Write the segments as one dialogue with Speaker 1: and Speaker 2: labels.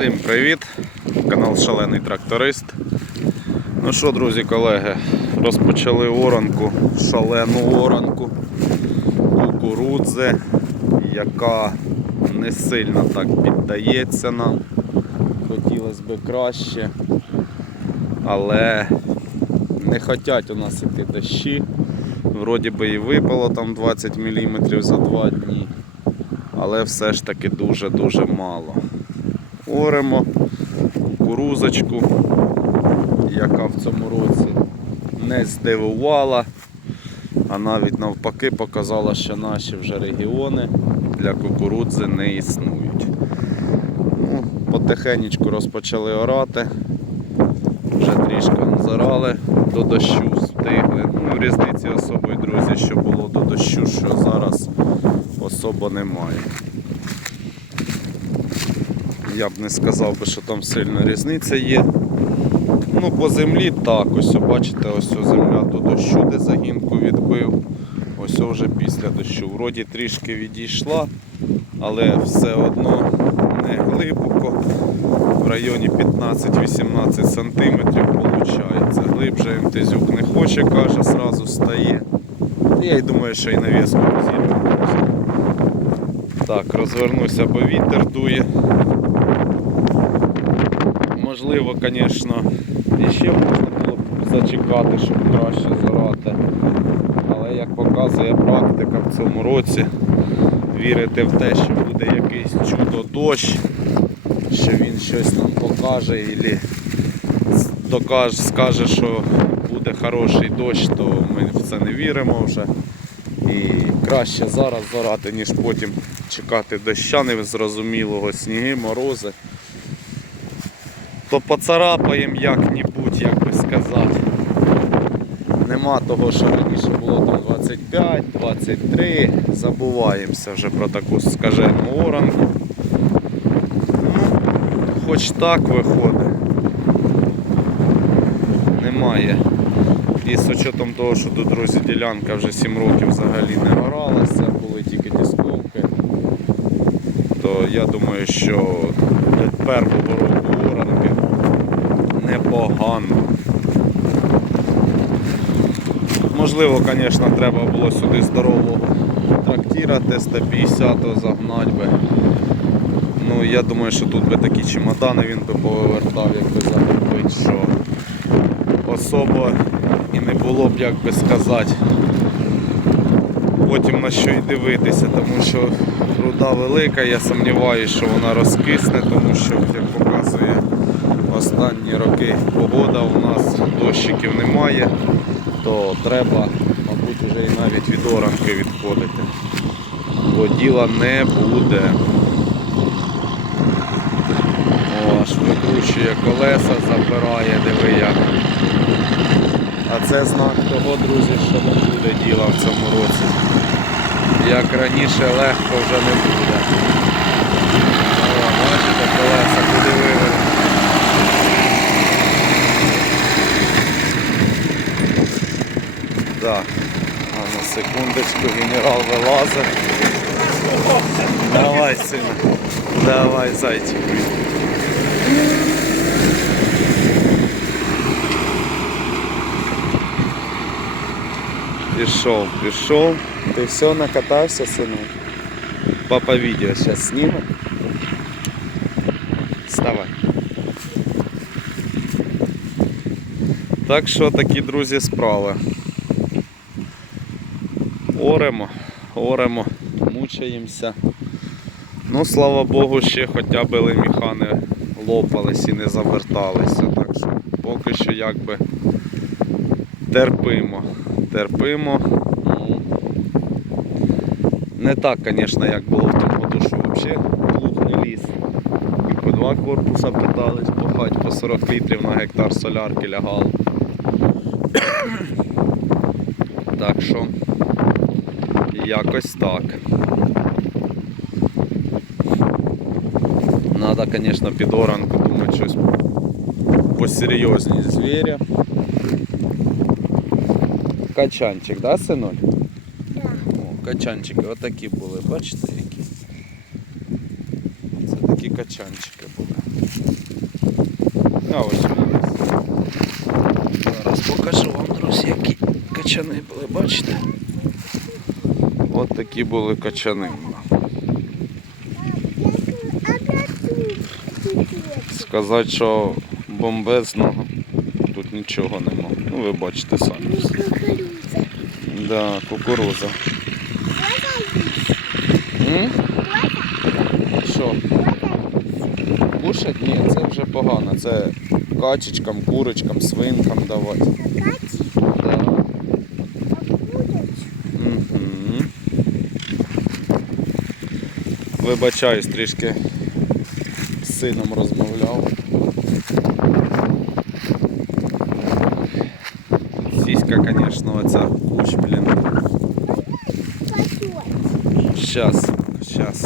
Speaker 1: Всім привіт! Канал Шалений Тракторист. Ну що, друзі, колеги, розпочали оранку, шалену оранку кукурудзи, яка не сильно так піддається нам. Хотілося б краще, але не хочуть у нас іти дощі. Вроді би і випало там 20 мм за два дні, але все ж таки дуже-дуже мало. Оремо кукурузочку, яка в цьому році не здивувала, а навіть навпаки показала, що наші вже регіони для кукурудзи не існують. Ну, потихенечку розпочали орати, вже трішки зарали, до дощу встигли. Ну, різниці особої, друзі, що було до дощу, що зараз особо немає. Я б не сказав би, що там сильна різниця є. Ну, по землі так, ось бачите, ось земля до дощу, де загінку відбив. Ось вже після дощу. Вроді трішки відійшла, але все одно не глибоко. В районі 15-18 сантиметрів виходить. Глибше МТЗюк не хоче, каже, зразу стає. Я й думаю, що і навіску розірве. Так, розвернуся, бо вітер дує. Можливо, звісно, іще можна було б зачекати, щоб краще зорати. Але як показує практика в цьому році, вірити в те, що буде якийсь чудо дощ, що він щось нам покаже і скаже, що буде хороший дощ, то ми в це не віримо вже. І краще зараз зорати, ніж потім чекати доща незрозумілого, сніги, морози то поцарапаємо як-небудь, як би сказати. Нема того, що раніше було там 25, 23, забуваємося вже про таку скажену оранку. Ну, хоч так виходить. Немає. І з учетом того, що тут, друзі, ділянка вже 7 років взагалі не оралася, були тільки дисковки, то я думаю, що першого року непогано. Можливо, звісно, треба було сюди здорового трактира Т-150 загнати би. Ну, я думаю, що тут би такі чемодани він би повертав, якби загубити, що особо і не було б, як би сказати, потім на що й дивитися, тому що руда велика, я сумніваюся, що вона розкисне, тому що, як показує останні роки погода у нас дощиків немає, то треба, мабуть, вже і навіть від оранки відходити, бо діла не буде. О, аж викручує колеса, забирає, диви як. А це знак того, друзі, що не буде діла в цьому році. Як раніше легко вже не буде. О, бачите, колеса куди вивели. Да. А на секундочку генерал вилазить. Давай, сина. Давай, зайчик. Пішов, пішов. Ти все накатався, сину. Папа відео зараз зніме. Вставай. Так що такі, друзі, справи. Оремо, оремо, мучаємося. Ну, слава Богу, ще хоча б леміхани лопались і не заверталися. Так що поки що якби терпимо. Терпимо. Ну, не так, звісно, як було в тому году, що взагалі плуг не ліз. І по два корпуса питались пахати по 40 літрів на гектар солярки лягало. Так що якось так. Надо, конечно, під оранку думати щось посерйозніше звіря. Качанчик, да, синуль?
Speaker 2: Так.
Speaker 1: О, качанчики отакі були, бачите які? Це такі качанчики були. А ось вони. Зараз покажу вам, друзі, які качани були, бачите? От такі були качани. Сказати, що бомбезного тут нічого нема. Ну ви бачите самі. Да, кукуруза. М? Що? Кушать? Ні, це вже погано. Це качечкам, курочкам, свинкам давати. Вибачаюсь, трішки з сином розмовляв. Сіська, звісно, оця куч, блін. Щас, щас.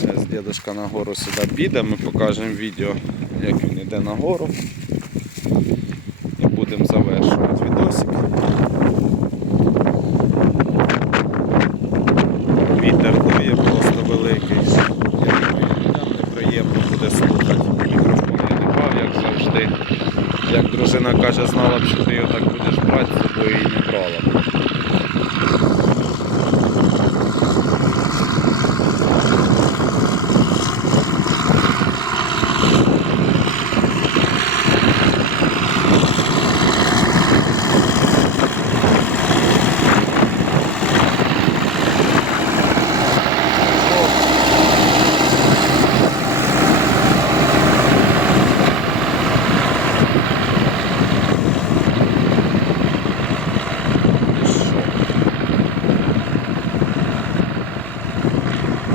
Speaker 1: Зараз дедушка на гору сюди піде, ми покажемо відео, як він йде на гору. І будемо завершувати відосик. Вітер дує просто великий. Я думаю, людям неприємно буде слухати. Мікрофон я не брав, як завжди. Як каже, знала б, що ти його так будеш брати, з собою і не брала. б.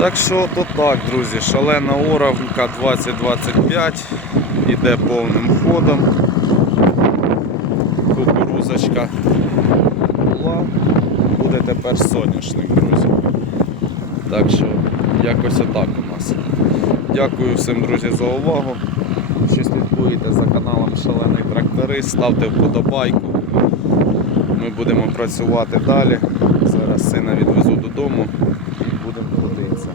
Speaker 1: Так що то так, друзі, шалена оравка 2025 іде повним ходом. Кукурузочка була, буде тепер соняшник, друзі. Так що якось отак у нас. Дякую всім, друзі, за увагу. Що слідкуєте за каналом Шалений Тракторист, ставте вподобайку. Ми будемо працювати далі. Зараз сина відвезу додому і будемо крутитися.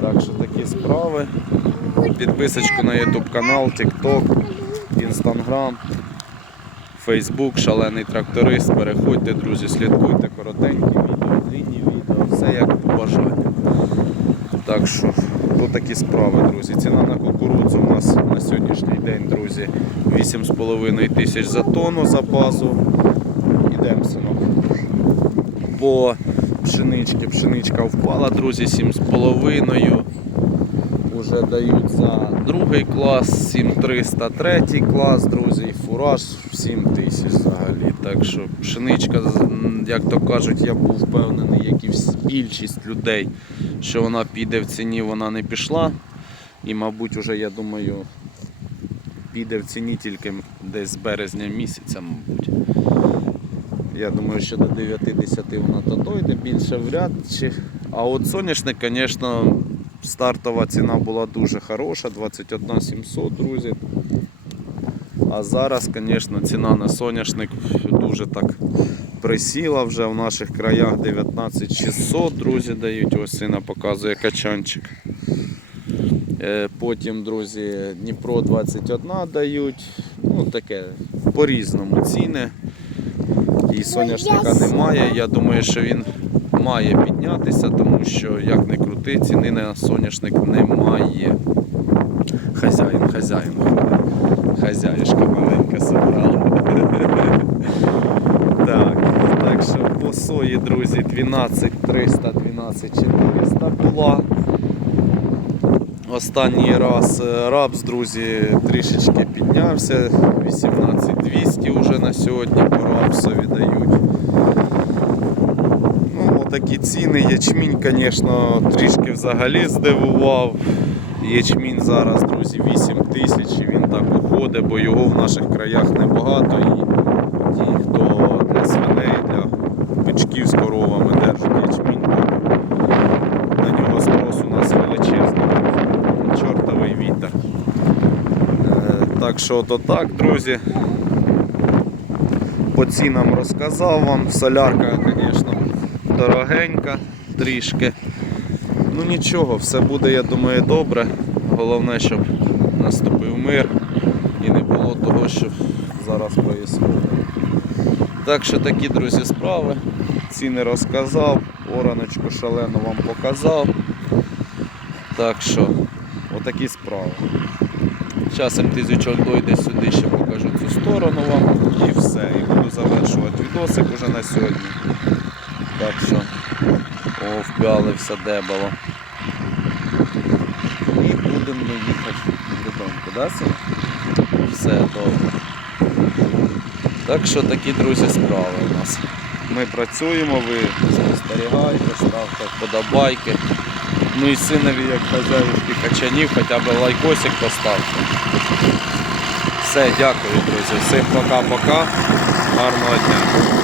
Speaker 1: Так що такі справи. Підписочку на YouTube канал, TikTok, Instagram, Facebook, Шалений тракторист. Переходьте, друзі, слідкуйте коротенькі відео, длинні відео, все як по бажанню. Так що, то такі справи, друзі. Ціна на кукурудзу у нас на сьогоднішній день, друзі, 8,5 тисяч за тонну за базу. Ідемо, синок. По пшенички. Пшеничка впала, друзі, 7,5. Уже дають за другий клас, 7300, третій клас, друзі, і фураж 7 тисяч взагалі. Так що пшеничка, як то кажуть, я був впевнений, як і більшість людей, що вона піде в ціні, вона не пішла. І, мабуть, уже, я думаю, піде в ціні тільки десь з березня місяця, мабуть. Я думаю, що до 9-10 вона то дойде, більше вряд чи. А от соняшник, звісно, стартова ціна була дуже хороша, 21 700, друзі. А зараз, звісно, ціна на соняшник дуже так присіла вже в наших краях 19 600, друзі, дають. Ось сина показує качанчик. Е, Потім, друзі, Дніпро 21 дають. Ну, таке по-різному ціни. І соняшника немає. Я думаю, що він має піднятися, тому що як не крути, ціни на соняшник немає. Хазяїн, хазяїн ходить. Хазяюшка маленька собрала. Так, так що по сої, друзі, 12 300, 12 400 була. Останній раз е, рапс, друзі, трішечки піднявся. 18 200 вже на сьогодні по рапсові дають. Ну, отакі ціни. Ячмінь, звісно, трішки взагалі здивував. Ячмінь зараз, друзі, 8 тисяч і він так уходить, бо його в наших краях небагато. І ті, хто для свиней, для бичків з коровами держать ячмінь, то на нього спрос у нас величезний. Чортовий вітер. Е, Так що то так, друзі. По цінам розказав вам. Солярка, звісно, дорогенька трішки. Ну нічого, все буде, я думаю, добре. Головне, щоб наступив мир і не було того, що зараз відбувається. Так що такі, друзі, справи. Ціни розказав, ораночку шалену вам показав. Так що, отакі справи. Часом тизючок дойде сюди, ще покажу цю сторону вам і все. І буду завершувати відосик уже на сьогодні. Так що, о, вп'ялився дебало. І будемо їхати додому. Все добре. Так що такі, друзі, справи у нас. Ми працюємо, ви спостерігайте, ставте вподобайки. Ну і синові, як хазяївки качанів, хоча б лайкосик поставте. Все, дякую, друзі. Всім пока-пока. Гарного дня.